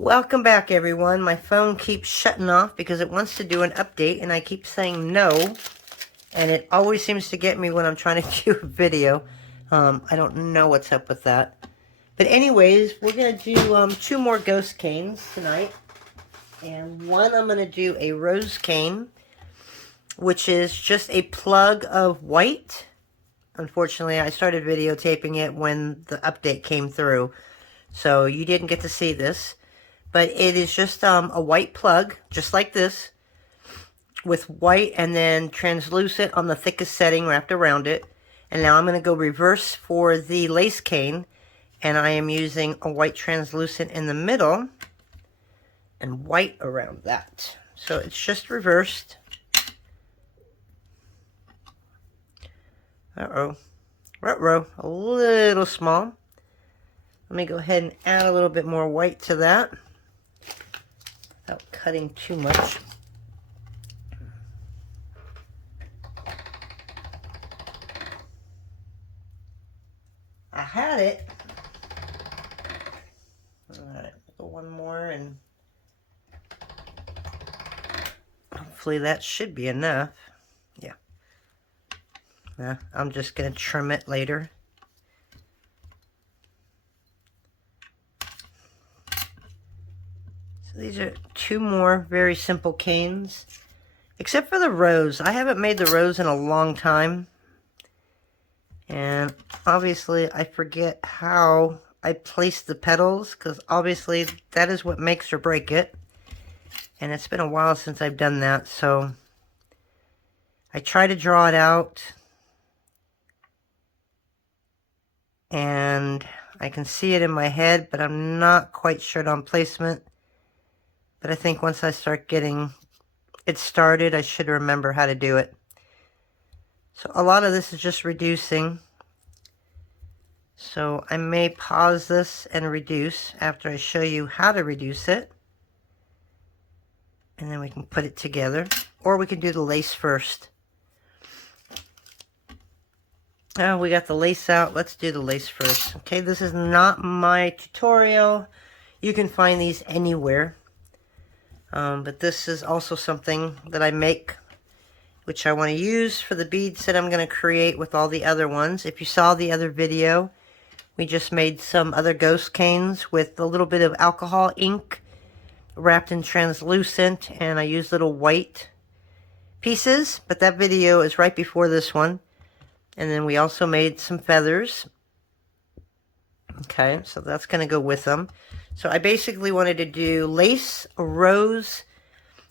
Welcome back, everyone. My phone keeps shutting off because it wants to do an update, and I keep saying no, and it always seems to get me when I'm trying to do a video. I don't know what's up with that. But anyways, we're going to do 2 more ghost canes tonight. And one, I'm going to do a rose cane, which is just a plug of white. Unfortunately, I started videotaping it when the update came through, so you didn't get to see this. But it is just a white plug, just like this, with white and then translucent on the thickest setting wrapped around it. And now I'm going to go reverse for the lace cane, and I am using a white translucent in the middle and white around that. So it's just reversed. Ruh-roh, a little small. Let me go ahead and add a little bit more white to that without cutting too much. I had it. Alright, go one more, and hopefully that should be enough. Yeah. I'm just going to trim it later. So these are 2 more very simple canes. Except for the rose. I haven't made the rose in a long time. And obviously I forget how I place the petals, because obviously that is what makes or break it. And it's been a while since I've done that, so I try to draw it out. And I can see it in my head, but I'm not quite sure on placement. But I think once I start getting it started, I should remember how to do it. So a lot of this is just reducing. So I may pause this and reduce after I show you how to reduce it. And then we can put it together. Or we can do the lace first. Oh, we got the lace out. Let's do the lace first. Okay, this is not my tutorial. You can find these anywhere. But this is also something that I make, which I want to use for the beads that I'm going to create with all the other ones. If you saw the other video, we just made some other ghost canes with a little bit of alcohol ink wrapped in translucent, and I used little white pieces, but that video is right before this one. And then we also made some feathers. Okay, so that's going to go with them. So I basically wanted to do lace, a rose,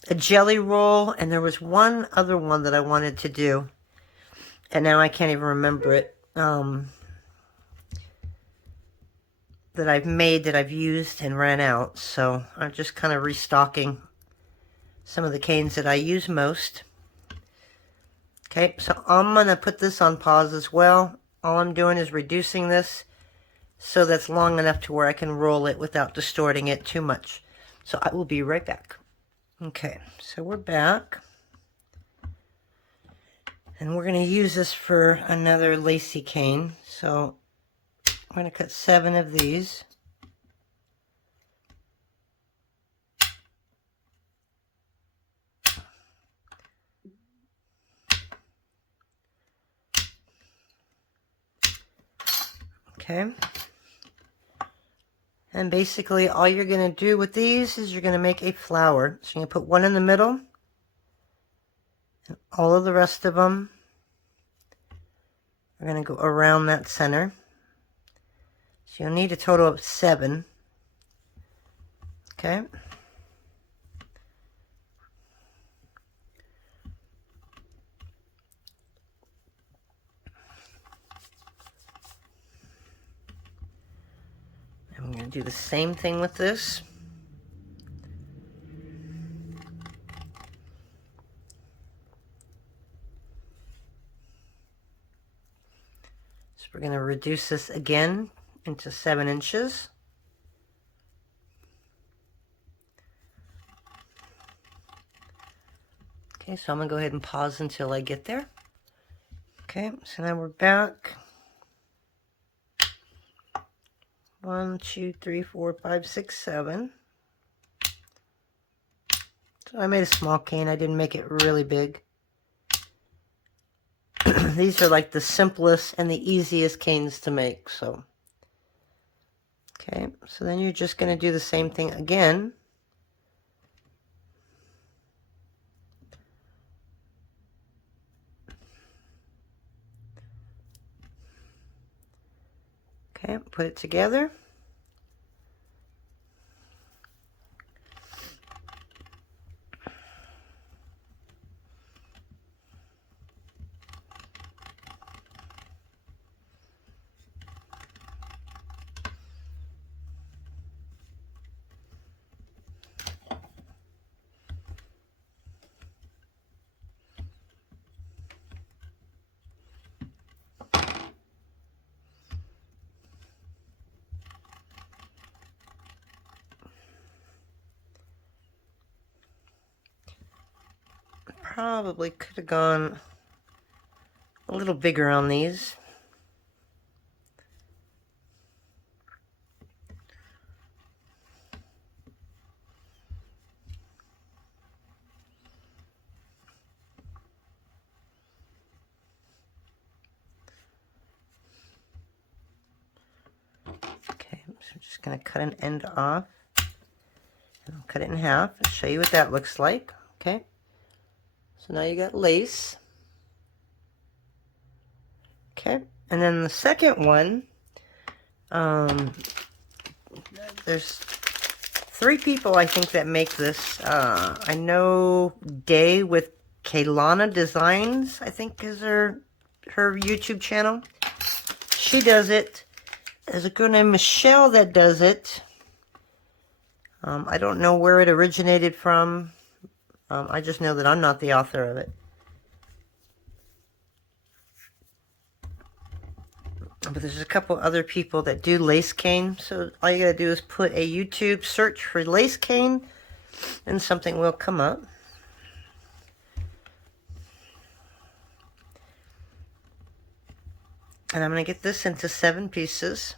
a jelly roll, and there was one other one that I wanted to do. And now I can't even remember it. That I've made, that I've used and ran out. So I'm just kind of restocking some of the canes that I use most. Okay, so I'm going to put this on pause as well. All I'm doing is reducing this so that's long enough to where I can roll it without distorting it too much. So I will be right back. Okay, so we're back. And we're going to use this for another lacy cane. So I'm going to cut 7 of these. Okay. And basically all you're going to do with these is you're going to make a flower. So you're going to put one in the middle. And all of the rest of them are going to go around that center. So you'll need a total of 7. Okay. I'm going to do the same thing with this. So we're going to reduce this again into 7 inches. Okay, so I'm going to go ahead and pause until I get there. Okay, so now we're back. 1, 2, 3, 4, 5, 6, 7. So I made a small cane. I didn't make it really big. These are like the simplest and the easiest canes to make. So, okay. So then you're just going to do the same thing again. Okay, put it together. Probably could have gone a little bigger on these. Okay, so I'm just going to cut an end off. And I'll cut it in half and show you what that looks like. Okay, so now you got lace. Okay, and then the second one, there's 3 people I think that make this. I know Day with Kaylana Designs, I think is her YouTube channel. She does it. There's a girl named Michelle that does it. I don't know where it originated from. I just know that I'm not the author of it. But there's a couple other people that do lace cane. So all you gotta do is put a YouTube search for lace cane and something will come up. And I'm gonna get this into 7 pieces.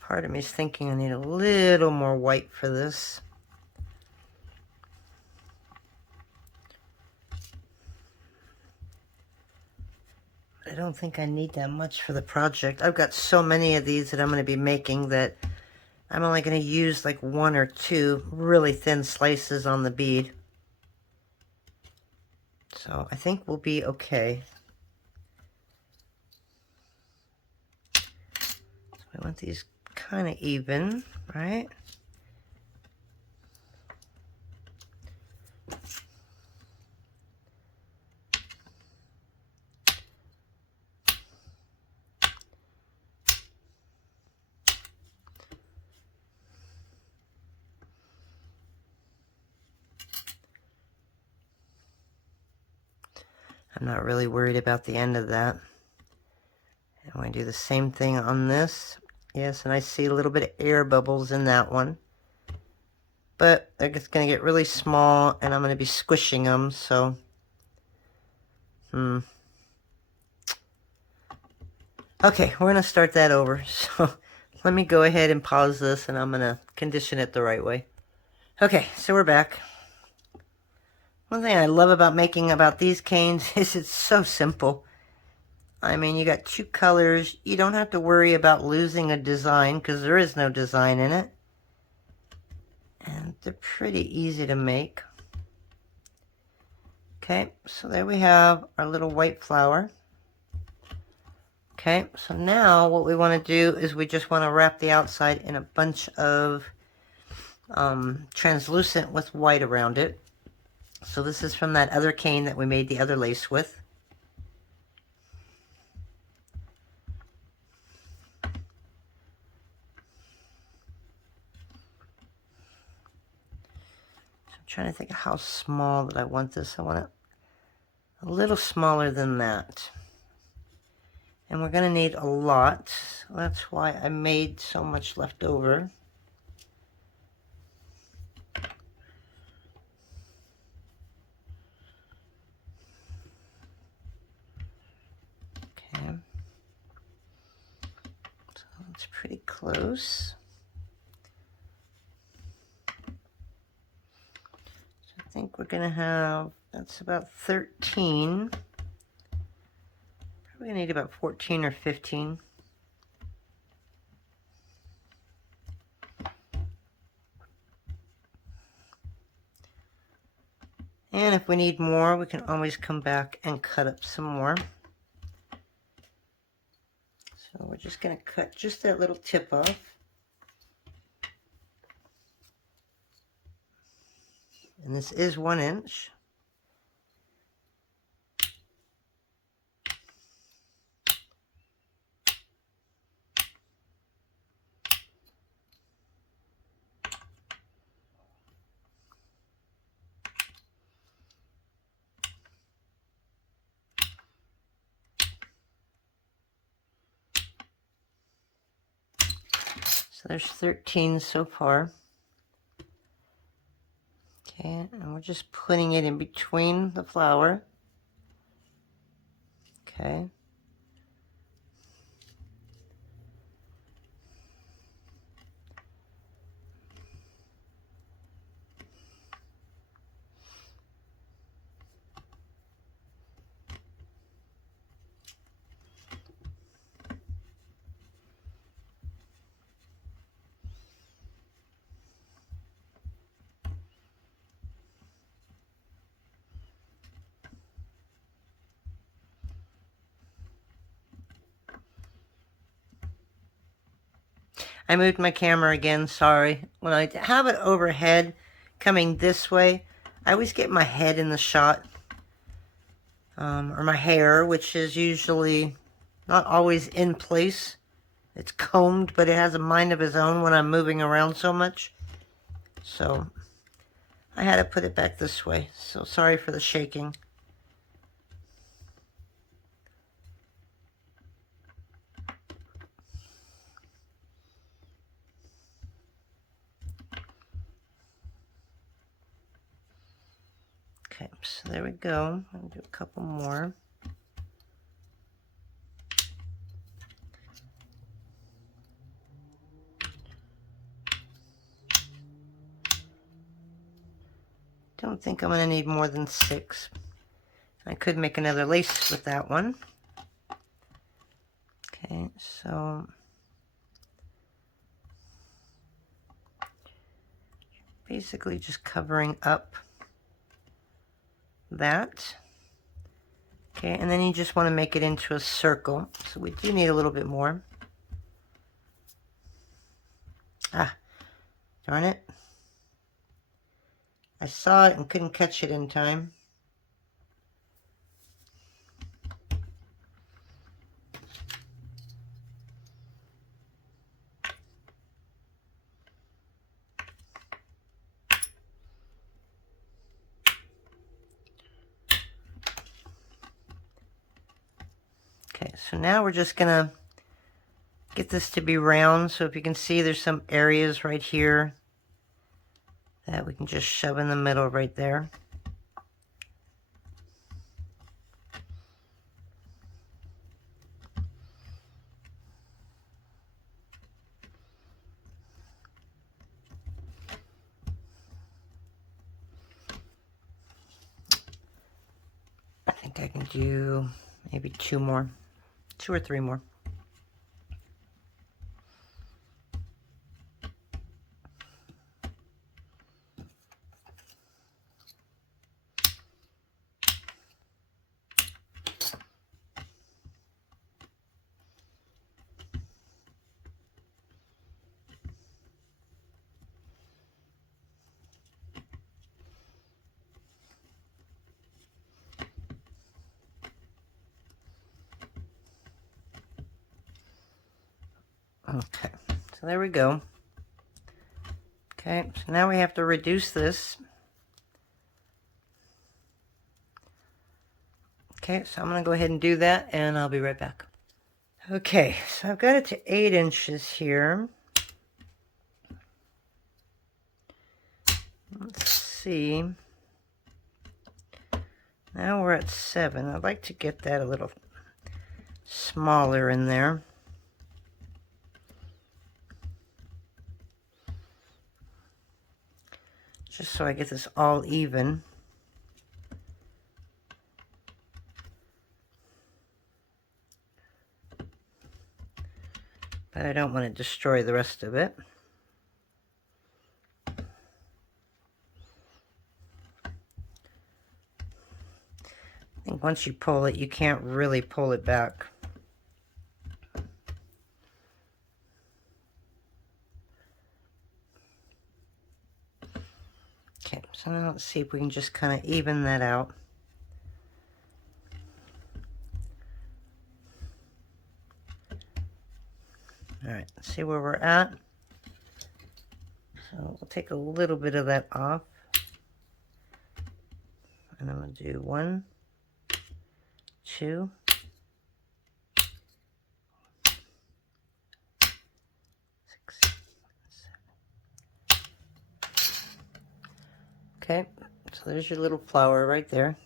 Part of me is thinking I need a little more white for this. I don't think I need that much for the project. I've got so many of these that I'm going to be making that I'm only going to use like 1 or 2 really thin slices on the bead. So I think we'll be okay. So I want these kind of even, right? I'm not really worried about the end of that. I'm going to do the same thing on this. Yes, and I see a little bit of air bubbles in that one. But they're just going to get really small, and I'm going to be squishing them, so... Okay, we're going to start that over. So let me go ahead and pause this, and I'm going to condition it the right way. Okay, so we're back. One thing I love about making about these canes is it's so simple. I mean, you got 2 colors. You don't have to worry about losing a design because there is no design in it. And they're pretty easy to make. Okay, so there we have our little white flower. Okay, so now what we want to do is we just want to wrap the outside in a bunch of translucent with white around it. So this is from that other cane that we made the other lace with. So I'm trying to think of how small that I want this. I want it a little smaller than that. And we're going to need a lot. That's why I made so much left over. Okay. So it's pretty close. So I think we're going to have, that's about 13. Probably going to need about 14 or 15. And if we need more, we can always come back and cut up some more. So we're just going to cut just that little tip off. And this is 1 inch. So there's 13 so far. Okay, and we're just putting it in between the flower. Okay. I moved my camera again, sorry. When I have it overhead, coming this way, I always get my head in the shot. Or my hair, which is usually not always in place. It's combed, but it has a mind of its own when I'm moving around so much. So, I had to put it back this way. So, sorry for the shaking. Okay, so there we go. I'll do a couple more. Don't think I'm going to need more than 6. I could make another lace with that one. Okay, so basically just covering up that. Okay, and then you just want to make it into a circle. So we do need a little bit more. Ah, darn it. I saw it and couldn't catch it in time. Okay, so now we're just gonna get this to be round. So if you can see, there's some areas right here that we can just shove in the middle right there. I think I can do maybe 2 more, 2 or 3 more. Okay, so there we go. Okay, so now we have to reduce this. Okay, so I'm going to go ahead and do that, and I'll be right back. Okay, so I've got it to 8 inches here. Let's see. Now we're at 7. I'd like to get that a little smaller in there. Just so I get this all even. But I don't want to destroy the rest of it. I think once you pull it, you can't really pull it back. Okay, so now let's see if we can just kind of even that out. All right, let's see where we're at. So we'll take a little bit of that off. And I'm going to do 1, 2, 6, 7. Okay, so there's your little flower right there.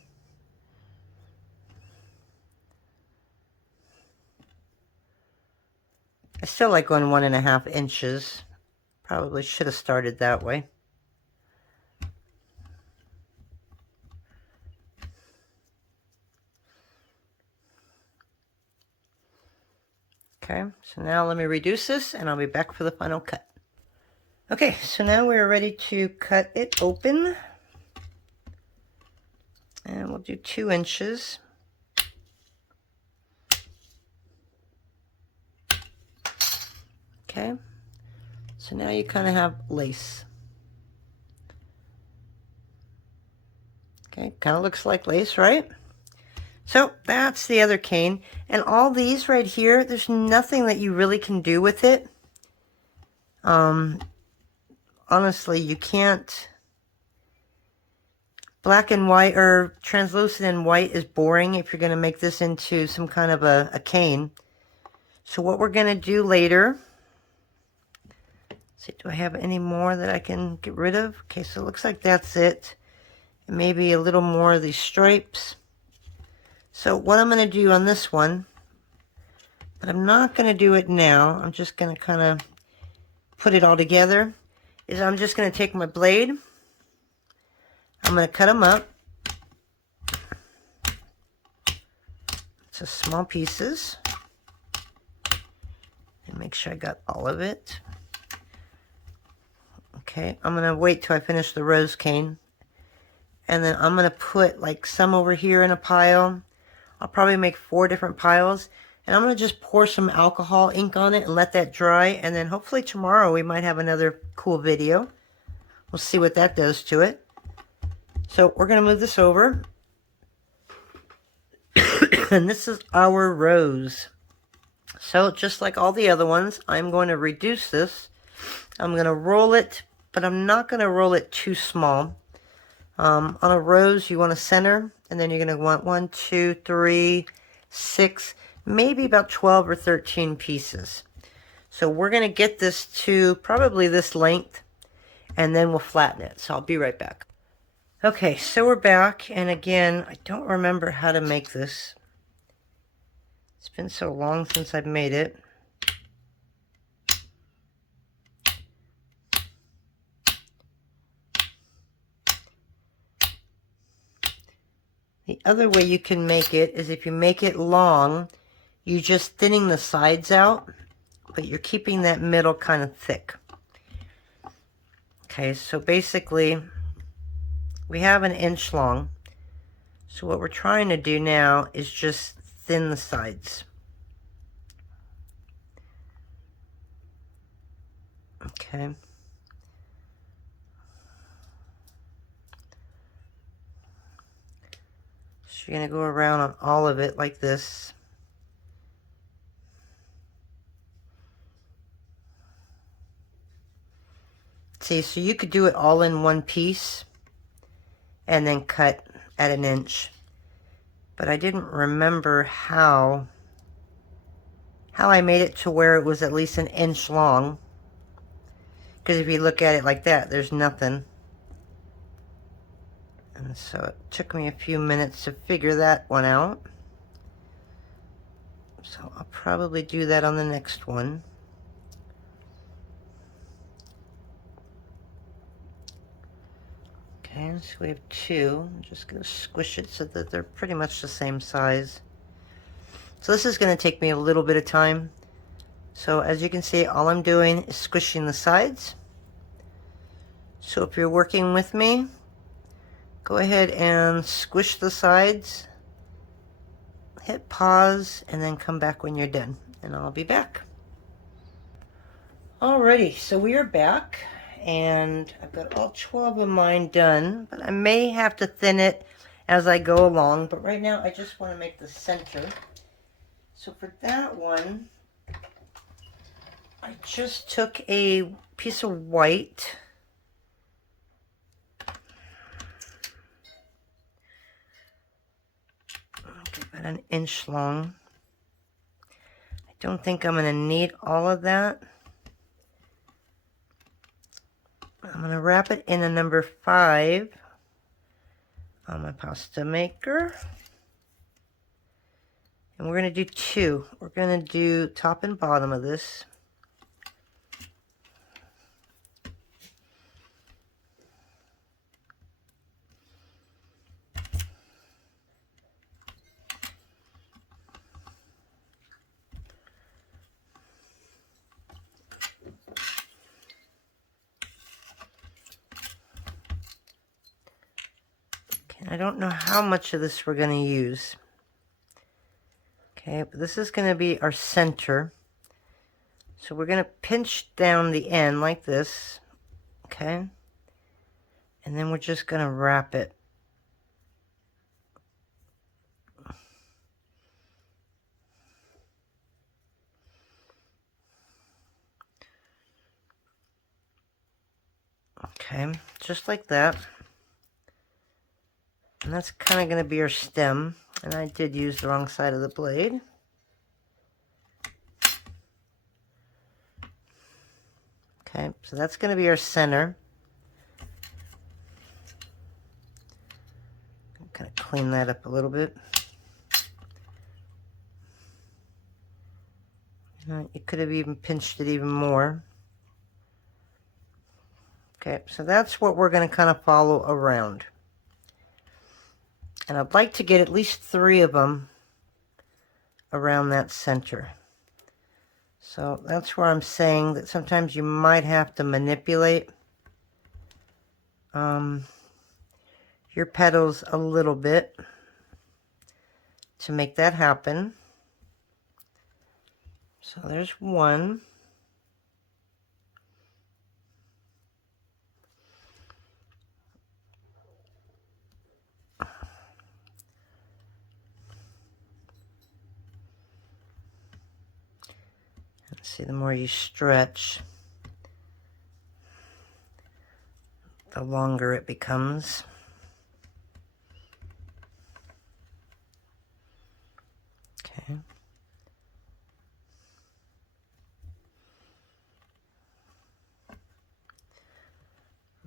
I still like going 1.5 inches. Probably should have started that way. Okay, so now let me reduce this and I'll be back for the final cut. Okay, so now we're ready to cut it open. And we'll do 2 inches. Okay, so now you kind of have lace. Okay, kind of looks like lace, right? So that's the other cane. And all these right here, there's nothing that you really can do with it. Honestly, you can't. Black and white, or translucent and white is boring if you're going to make this into some kind of a cane. So what we're going to do later, let's see, do I have any more that I can get rid of? Okay, so it looks like that's it. And maybe a little more of these stripes. So what I'm going to do on this one, but I'm not going to do it now, I'm just going to kind of put it all together, is I'm just going to take my blade, I'm going to cut them up to small pieces and make sure I got all of it. Okay, I'm going to wait till I finish the rose cane, and then I'm going to put like some over here in a pile. I'll probably make 4 different piles, and I'm going to just pour some alcohol ink on it and let that dry, and then hopefully tomorrow we might have another cool video. We'll see what that does to it. So we're going to move this over. And this is our rose. So just like all the other ones, I'm going to reduce this. I'm going to roll it, but I'm not going to roll it too small. On a rose, you want to center, and then you're going to want 1, 2, 3, 6, maybe about 12 or 13 pieces. So we're going to get this to probably this length, and then we'll flatten it. So I'll be right back. Okay, so we're back, and again, I don't remember how to make this. It's been so long since I've made it. The other way you can make it is if you make it long, you're just thinning the sides out, but you're keeping that middle kind of thick. Okay, so basically, we have 1 inch long. So what we're trying to do now is just thin the sides. Okay. So you're going to go around on all of it like this. See, so you could do it all in one piece and then cut at 1 inch. but I didn't remember how I made it to where it was at least an inch long. Because if you look at it like that, there's nothing. And so it took me a few minutes to figure that one out. So I'll probably do that on the next one. Okay, so we have two. I'm just going to squish it so that they're pretty much the same size. So this is going to take me a little bit of time. So as you can see, all I'm doing is squishing the sides. So if you're working with me, go ahead and squish the sides, hit pause, and then come back when you're done, and I'll be back. Alrighty, so we are back, and I've got all 12 of mine done, but I may have to thin it as I go along, but right now I just want to make the center. So for that one, I just took a piece of white, about an inch long. I don't think I'm going to need all of that. I'm going to wrap it in a number 5 on my pasta maker. And we're going to do 2. We're going to do top and bottom of this. I don't know how much of this we're going to use. Okay, but this is going to be our center. So we're going to pinch down the end like this. Okay. And then we're just going to wrap it. Okay, just like that. And that's kind of going to be our stem. And I did use the wrong side of the blade. Okay, so that's going to be our center. Kind of clean that up a little bit. You could have even pinched it even more. Okay, so that's what we're going to kind of follow around. And I'd like to get at least 3 of them around that center. So that's where I'm saying that sometimes you might have to manipulate your petals a little bit to make that happen. So there's one. See, the more you stretch, the longer it becomes. Okay. I'm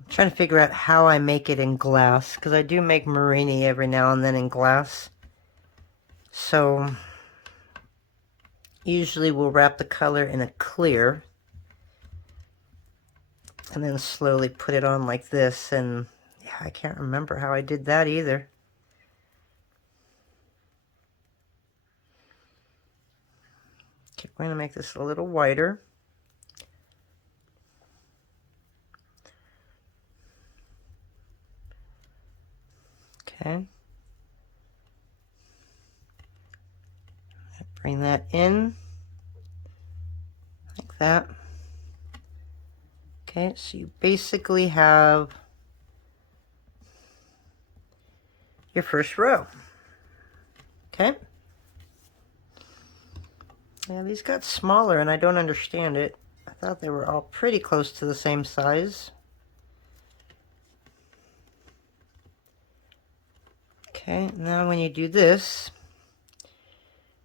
trying to figure out how I make it in glass, because I do make Marini every now and then in glass. So usually we'll wrap the color in a clear and then slowly put it on like this. And yeah, I can't remember how I did that either. Okay, we're going to make this a little whiter. Okay. Bring that in like that. Okay, so you basically have your first row. Okay. Yeah, these got smaller and I don't understand it. I thought they were all pretty close to the same size. Okay, Okay, now when you do this,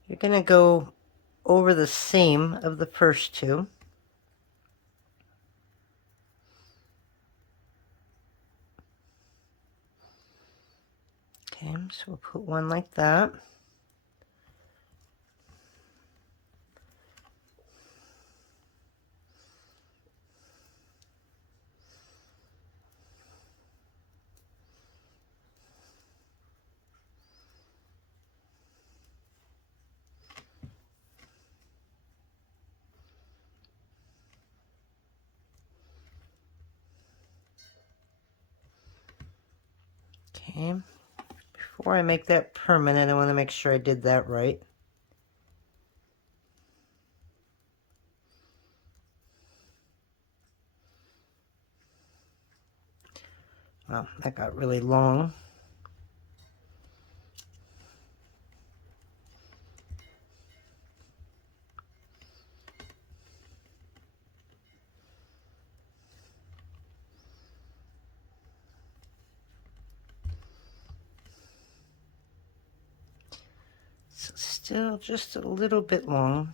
you're going to go over the seam of the first two. Okay, so we'll put one like that. Okay, before I make that permanent, I want to make sure I did that right. Wow, that got really long. So still just a little bit long.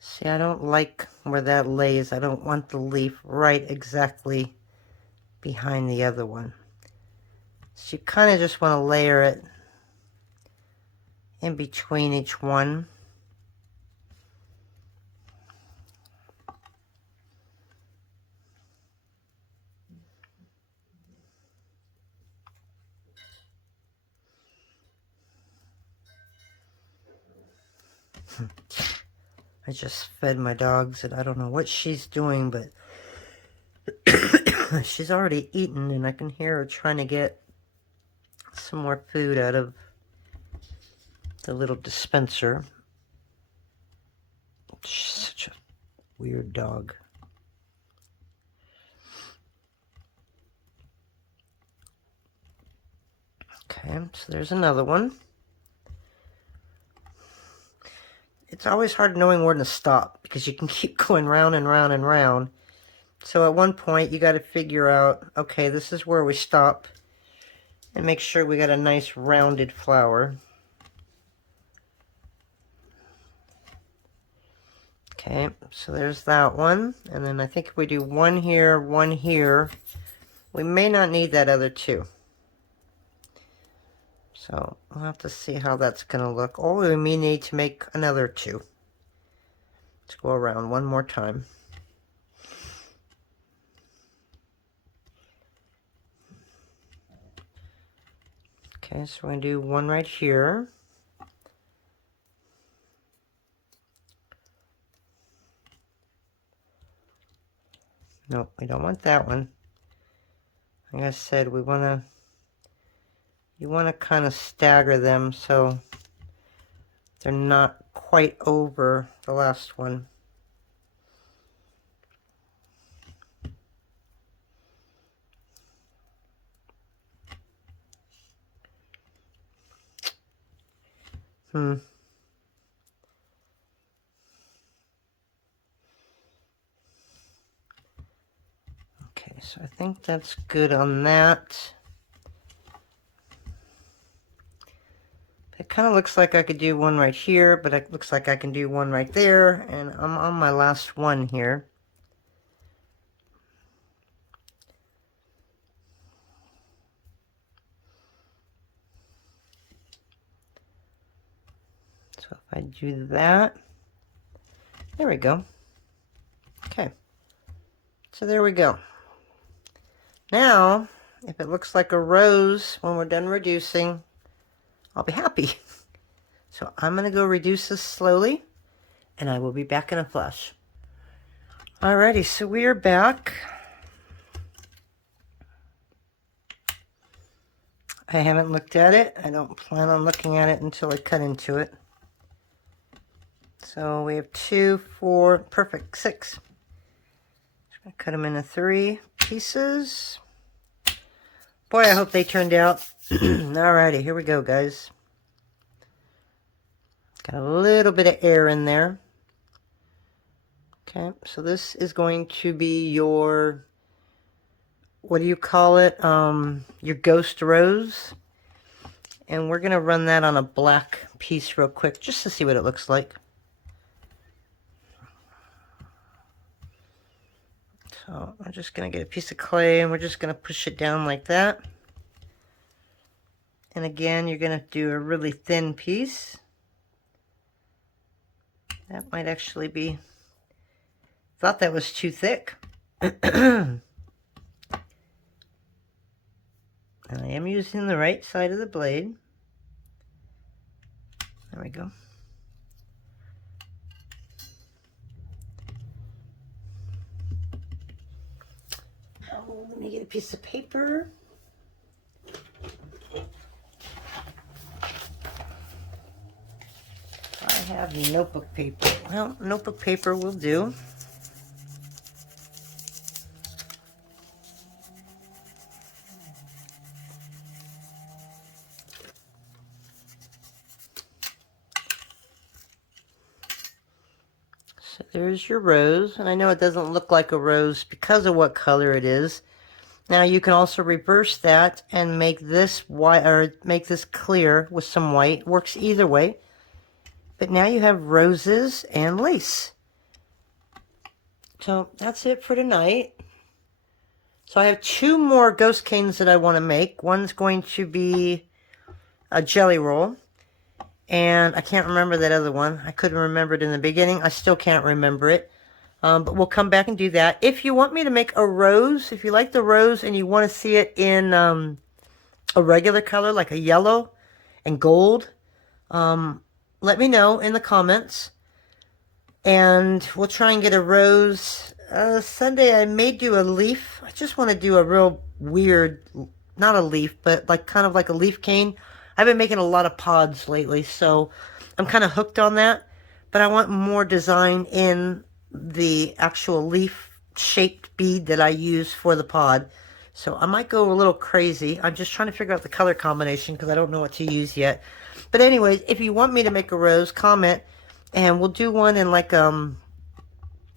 See, I don't like where that lays. I don't want the leaf right exactly behind the other one. So you kind of just want to layer it in between each one. I just fed my dogs and I don't know what she's doing, but she's already eaten and I can hear her trying to get some more food out of the little dispenser. She's such a weird dog. Okay, so there's another one. It's always hard knowing where to stop because you can keep going round and round and round. So at one point you got to figure out, okay, this is where we stop, and make sure we got a nice rounded flower. Okay, so there's that one. And then I think if we do one here, we may not need that other two. So we'll have to see how that's going to look. Or we may need to make another two. Let's go around one more time. Okay, so we're going to do one right here. Nope, we don't want that one. Like I said, you want to kind of stagger them so they're not quite over the last one. Okay, so I think that's good on that. It kind of looks like I could do one right here, but it looks like I can do one right there, and I'm on my last one here. So if I do that, there we go. Okay, so there we go. Now, if it looks like a rose when we're done reducing, I'll be happy. So I'm going to go reduce this slowly, and I will be back in a flash. Alrighty, so we are back. I haven't looked at it. I don't plan on looking at it until I cut into it. So we have 2, 4, perfect, 6. I cut them into 3 pieces. Boy, I hope they turned out. Alrighty, here we go, guys. Got a little bit of air in there. Okay, so this is going to be your, what do you call it? Your ghost rose. And we're going to run that on a black piece real quick, just to see what it looks like. So I'm just going to get a piece of clay, and we're just going to push it down like that. And again, you're going to do a really thin piece. That might actually be, thought that was too thick. And I am using the right side of the blade. There we go. Oh, let me get a piece of paper. I have notebook paper. Well, notebook paper will do. So there's your rose, and I know it doesn't look like a rose because of what color it is. Now you can also reverse that and make this white, or make this clear with some white. Works either way. But now you have roses and lace. So that's it for tonight. So I have 2 more ghost canes that I want to make. One's going to be a jelly roll. And I can't remember that other one. I couldn't remember it in the beginning. I still can't remember it. But we'll come back and do that. If you want me to make a rose, if you like the rose and you want to see it in a regular color, like a yellow and gold, let me know in the comments. And we'll try and get a rose. Sunday I may do a leaf. I just want to do a real weird, not a leaf, but like kind of like a leaf cane. I've been making a lot of pods lately, so I'm kind of hooked on that. But I want more design in the actual leaf-shaped bead that I use for the pod. So I might go a little crazy. I'm just trying to figure out the color combination because I don't know what to use yet. But anyways, if you want me to make a rose, comment. And we'll do one in like, I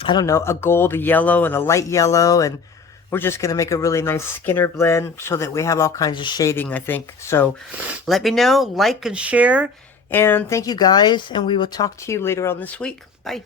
don't know, a gold, a yellow, and a light yellow. And we're just going to make a really nice Skinner blend so that we have all kinds of shading, I think. So let me know, like and share. And thank you guys. And we will talk to you later on this week. Bye.